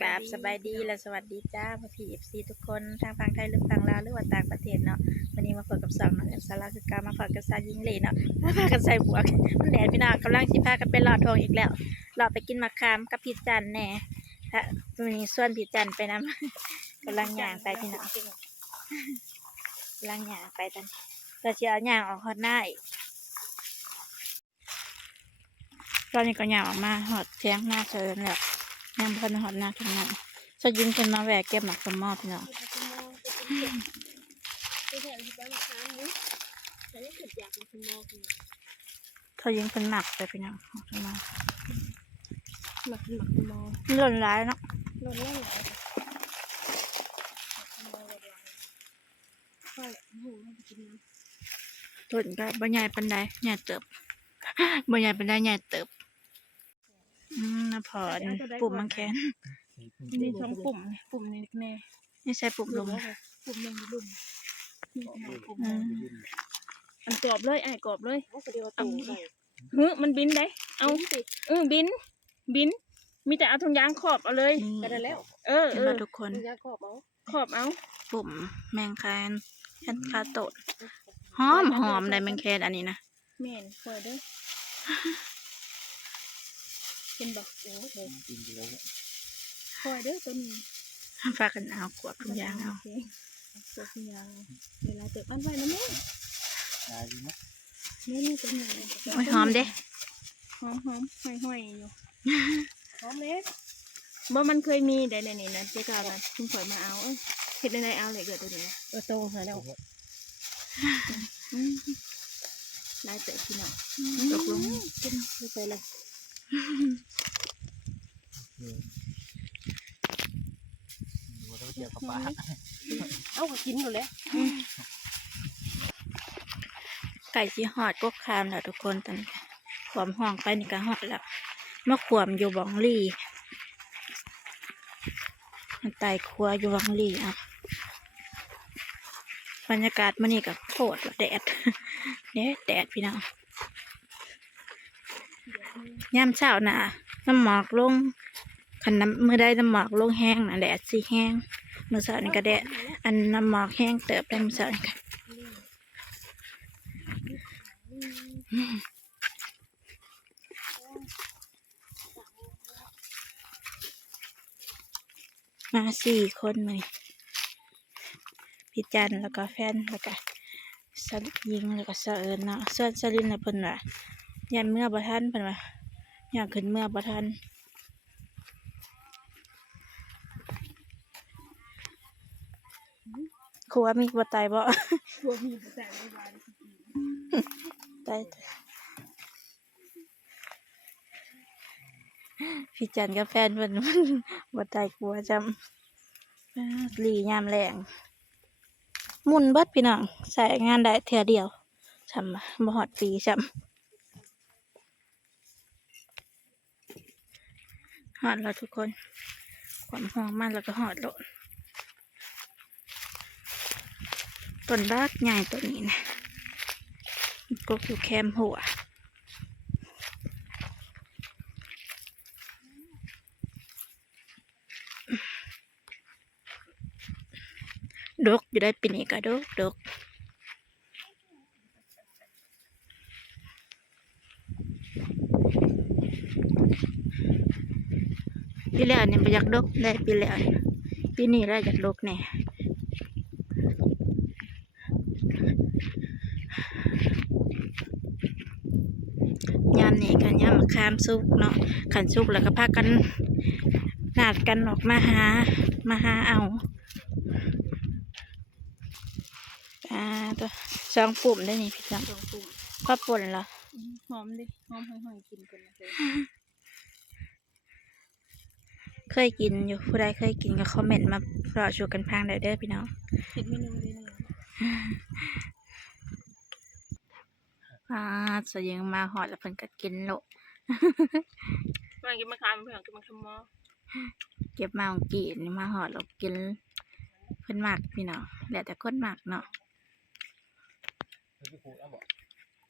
กราบสบายดีและสวัสดีจ้าพี่เอฟซีทุกคนทางฝั่งไทยหรือฝั่งลาวหรือว่าต่างประเทศเนาะวันนี้มาพบกับสองน้องแอมซาลาคือการมาพบกับซายิงเลยเนาะมาพากันใส่บวกมันแดดพี่น้องกำลังสิพากันไปหลอดทองอีกแล้วหลอดไปกินมะขามกับพี่จันแน่ฮะวันนี้ส่วนพี่จันไปนำกำลังย่างไปพี่น้องกำลังย่างไปตอนเราจะเอาย่างออกฮอดหน้าอีกตอนนี้ก็ย่างออกมาหอดเทียงหน้าเชิญแล้วย่างพอหอดหน้าขึ้นมาจะยิงขึ้นมาแหวกเก็บหมักสมอพี่น้องเขายิงเป็นหมักไปพี่น้องขึ้นมาหมักมอหล่นร้ายเนาะหล่นหลายค่อยหูให้กินน้หล่นก็บ่ใหญ่ปันใดใหญ่เติบบ่ใหญ่ปันใดใหญ่เติบน่าพอปุ่มมังแคนนี่สองปุ่มนี่แน่นี่ใช้ปุ่มลงปุ่มหนึ่งลุ่มอันกรอบเลยไอ้กรอบเลยเอามันบินได้เอาบินมีแต่เอาทงยางขอบเอาเลยไปได้แล้วทุกคนขอบเอาปุ่มแมงแคนแคนคาโตดหอมได้แมงแคนอันนี้นะแม่นคอยเด้อเป็นบอกโอ้โหคอยเด้อตัวนี้ฝากกันเอากวดทุกอย่างเอากวดทุกอย่างเวลาเติบอันไว้นะแม่นี่ตัวนี้หอมเด้หอมห้อยอยู่หอมเล็กบ่มันเคยมีได้ในนี้นะเจ๊กาวนะคุณข่อยมาเอาเห็ดในเอาเลยเกิดตัวนี้โตหาแล้วลายเตะพี่น้องตกลงกินไม่ไปเลยเอาก็กินหมดแล้วไก่ชีหอดก็คามแล้วทุกคนตอนนี้ขวมห้องไปนี่ก็หอดแล้วมาขวมอยู่บ้องลี่มันไต่ครัวอยู่บ้องลี่อ่ะบรรยากาศมันนี่กับโคตรแดดแดดพี่น้องยามเช้าน่ะน้ำหมอกลงขันน้ำมือได้น้ำหมอกลงแห้งน่ะแดดสีแห้งมือเช้านี่ก็แดดอันน้ำหมอกแห้งเติบได้มือเช้านี่ก็มา4 คนเลยพี่จันแล้วก็แฟนแล้วก็สยิงแล้วก็เอิญเนาะส่วนสลินน่ะเพิ่นว่ายันเมื่อบ่ทันเพิ่นว่าอยากขึ้นเมื่อบ่ทันครัวมีบ่ตายบ่ครัวมีบ่ตายบ่ตายพี่จันกับแฟนเพิ่นบ่ตายกลัวจำหลียามแรงมุนเบิดพี่น้องใส่งานได้เทื่อเดียวจำบ่ฮอดปีจำฮอดแล้วทุกคนความห่วงมันแล้วก็ฮอดโลดต้นรักใหญ่ต้นนี้นะก็อยู่แคมหัวดกอยู่ได้ปีนี้ก็ดกปีแล้วเนี่ยไปอยากดกได้ปีแล้วปีนี้ได้อยากดกแน่ยามนี้กันยามมะขามสุกเนาะขันสุกแล้วก็พากันนัดกันออกมาหาเอาตัว2 ปุ่มได้นี่พี่จังพอป่นเหรอหอมดิหอมห้อยกินกันเลยเคยกินอยู่ผู้ใดเคยกินก็คอมเมนต์มารอชูกันพังได้เด้อพี่น้องเห็ดเมนูเลยนะสยิงมาหอดแล้วเพิ่นก็กินโลมันกินมะขามเพื่อนกินมะขามมอเก็บมาของกีนมาหอดแล้วกินเพิ่นมากพี่น้องแล้วแต่คนมากเนาะ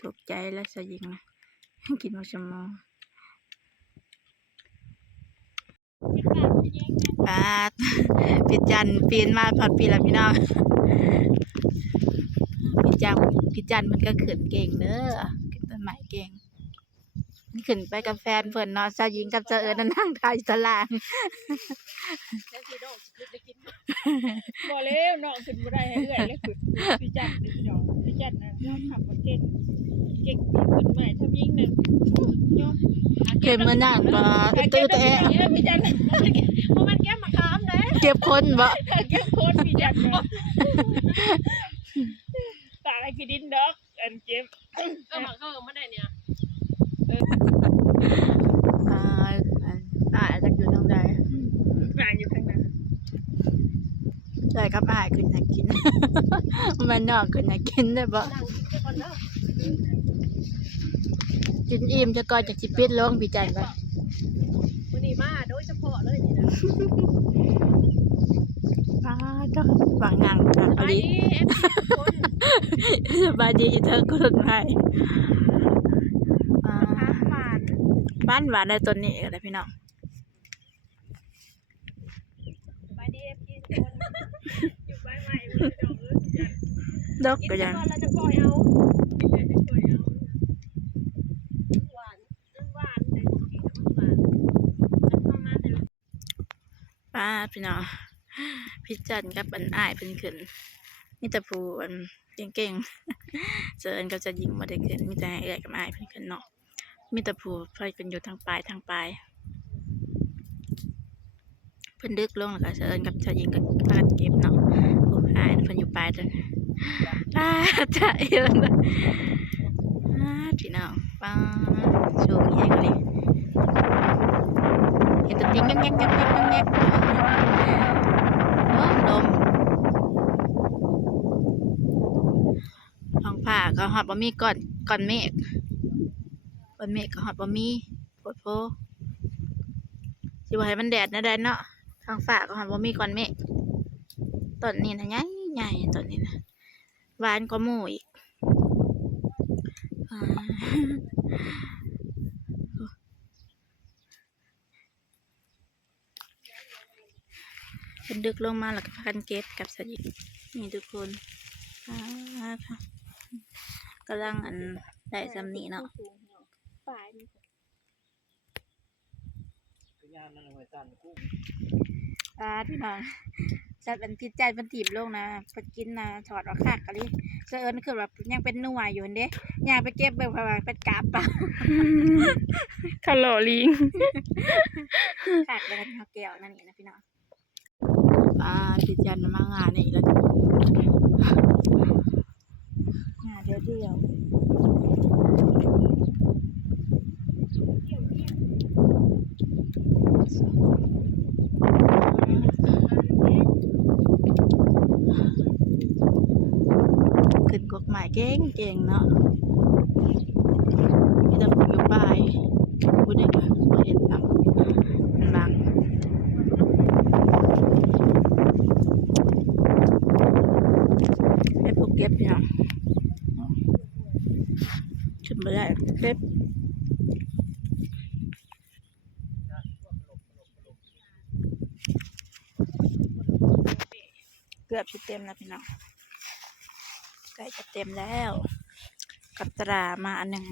ถูกใจแล้วสยิงนะกินมะขามมอ ปาดพี่จันปีนมาพอดปีละพี่น้องพี่จันมันก็ขึ้นเก่งเด้อขึ้นต้นไม้เก่งนี่ขึ้นไปกับแฟนเพิ่นเนาะสาวหญิงกับสาวเอิญนั่งถ่ายอยู่ตาราง บ่แล้วน้องขึ้นบ่ได้ให้เอื้อยแล้วขึ้นพี่จันเด้อพี่น้องพี่จันน่ะยอมทำบ่เก่งปีนขึ้นใหม่ทำยิงน่ะยอม เก็บเงินนั่งบ่ตื้อแท้ พี่จันเพราะมันแก้มมะขามเด้ เก็บคนบ่ เก็บโคตรพี่จันเนาะตาอะไรกินดินดอกอันเก็บมันบ่ได้เนี่ย จะอยู่ทางใด นางอยู่ทางนั้น ใช่ครับขึ้นอยากกิน มันนอกขึ้นอยากกินได้บ่ นางกินก่อนเด้อ กินอิ่มจะก่อนจากสิปิดลงพี่จันบ่ มื้อนี้มาโดยเฉพาะเลยนี่นะ ต้องฟังนางค่ะพอดี คน สบายดีอยู่เธอคนใหม่ หวาน บ้านหวานในต้นนี้ก็ได้พี่น้อง สบายดีพี่ทุกคนอยู่บ้านใหม่เลยดอกเอ้ยจัน ดอก กิน ก็ ก่ ยัง อนแล้วจะปล่อยเอาจะปล่อยเอาหวานหวานแต่กินหวานประมาณนั้น ป้าพี่น้องพี่จันกับอันอ้ายเป็นขึ้นมีแต่ผู้อันเก่งๆเจออันก็จะยิงมาได้ขึ้นมีแต่เอื้อยกับอ้ายเป็นขึ้นเนาะมีแต่ผู้ไฟกันอยู่ทางปลายเพิ่นดึกลงแล้วก็เจออันกับจะยิงกับพากันเก็บเนาะผู้อ้ายเพิ่นอยู่ปลายจนจะเอ็นพี่น้องป้าโชว์เองเลยเห็นตัวจริงยังลมท้องผ้าก็หอดบะมี่ก่อนเมฆก็หอดบะมี่โพดโพสิบ่ให้มันแดดนะแดดเนาะท้องฟ้าก็หอดบะมี่ก่อนเมฆต้นนี้นะใหญ่ต้นนี้นะหวานกว่าหมู่อีกเป็นดึกลงมาแล้วก็พากันเก็บกับสยินี่ทุกคนค่ะกำลังอันได้จำนี้เนาะพี่น้องจัดเป็นพิจัยเป็นถีบลงนะไปกินนะถอดออกคากกันเลยเอิญคือแบบยังเป็นหน่วยอยู่เด้ยังไปเก็บแบบเป็นกาบปะ คาร์โลลิง คากเลยกันเขาแก้วนั่นนี่นะพี่น้องพิจัยมางานนี่แล้วงานเดียวขึ้นกกหมายเก่งเนาะมีแต่ผู้อยู่ป่ายผู้เด็กบ่เห็นทำมันบางให้พวกเก็บเนี่ยขึ้นไปได้เก็บเกือบจะเต็มแล้วพี่น้องใกล้จะเต็มแล้วกับตรามาอันหนึ่ง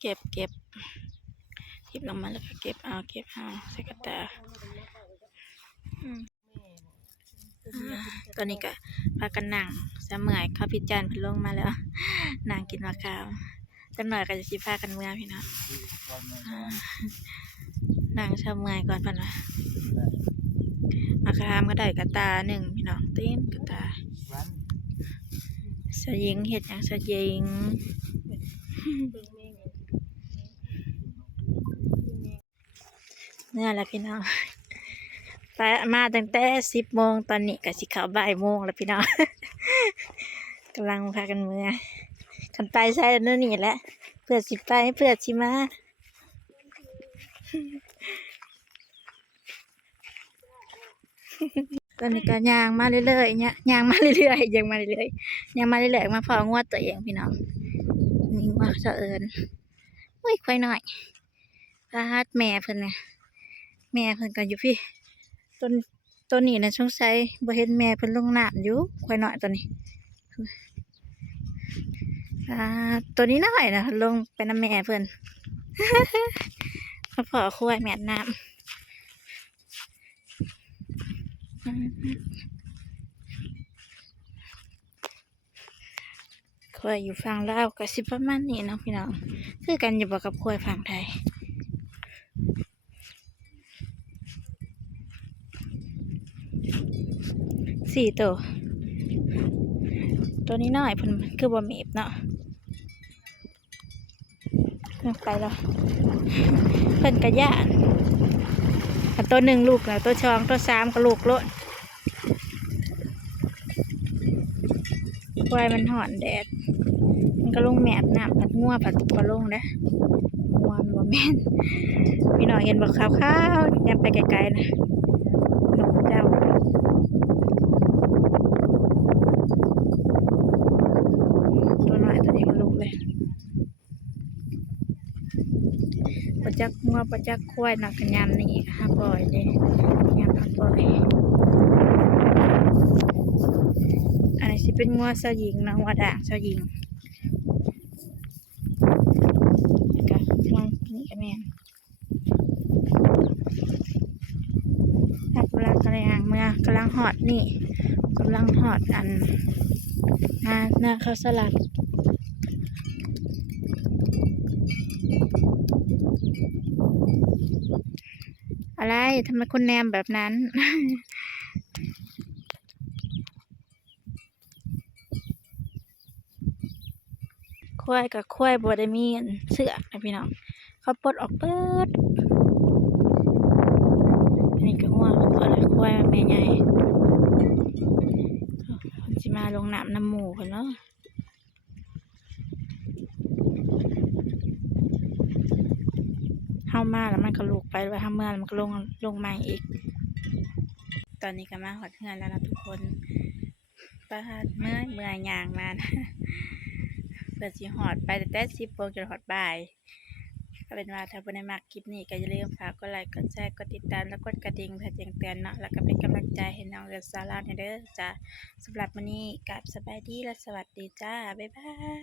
เก็บทิบลงมาแล้วก็เก็บเอาใส่กระตาตอนนี้ก็พากันนั่งเสมื่อยข้าวพิจารณ์เพิ่นลงมาแล้วนั่งกินมะขามจังหน่อยก็จะสิพากันเมื่อพี่น้องนั่งเสมื่อยก่อนพันวะมะขามก็ได้กระตาหนึ่งพี่น้องเต้นกระตาสยิงเห็ดอย่างสยิงเนี่ยแหละพี่น้องไปมาตั้งแต่10 โมงตอนนี้ก็สิเข้าบ่ายโมงแล้วพี่น้อง กำลังพากันเมื่อกันไปใช้แล้วนี่แหละเพื่อสิไปเพื่อสิมา ตอนนี้ก็ย่างมาเรื่อยๆเนี่ยย่างมาเรื่อยๆย่างมาเรื่อยๆมาพองวดตัวเองพี่น้อง นี่ว่าจะเอิญเฮ้ยควายหน่อยพาดแม่เพิ่นเนี่ยแม่เพิ่นก็อยู่พี่ต้นต้นนี้นะช่วงไซบ่เห็นแม่เพิ่นลงน้ำอยู่ควายหน่อยตัวนี้ตัวนี้น้อยนะลงไปน้ำแม่เพิ่น มาพอควายแม่น้ำควายอยู่ฝั่งลาวก็สิประมาณนี้เนาะพี่น้องคือกันอยู่บ่กับควายฝั่งไทยสี่ตัวนี้น้อยเพิ่นคือบ่มีบเนาะไปแล้วเพิ่นกระย่านอันตัวหนึ่งลูกนะตัวชองตัวสามก็ลูกโลดควายมันห่อนแดดมันก็ลงแมบน้ำผัดงัวผัดปลาลงนะงัวมันบ่แม่นพี่น้องเห็นบ่ขาวๆยังไปไกลๆนะนกเจ้าตัวน้อยตัวนี้ก็ลูกเลยปจักงัวปจักควายนักกันยามนี่ค่ะปล่อยเลยยามพักปล่อยอันนี้สิเป็นงัวสยิงนะงัวด่างสยิงกับงัวนี่กับแม่ถ้ากำลังกระยางเมื่อกำลังหอดนี่กำลังหอดอันหน้าข้าวสลัดอะไรทำไมคุณแนมแบบนั้น ควายกับควายบ่ได้มีเสือกนะพี่น้องเขาปลดออกเปิดอันนี้ก็ง่วงอะไรควายแม่ใหญ่คนสิมาลงน้ำน้ำหมูกันเนาะเฮามาแล้วมันก็ลูกไปไว้เฮาเมื่อแล้วมันก็ลงมาอีกตอนนี้ก็มาหอดเฮือนแล้วนะทุกคนป้าเมื่อยย่างมานะเปิดสิหอดไปแต่10 โมงจนหอดบ่ายก็เป็นว่าถ้าเพื่อนได้มักคลิปนี้ก็อย่าลืมฝากกดไลค์กดแชร์กดติดตามและกดกระดิ่งเพื่อแจ้งเตือนเนาะแล้วก็เป็นกำลังใจให้น้องเรซาร่าเด้อจ้าสำหรับวันนี้กลับสบายดีและสวัสดีจ้าบ๊ายบาย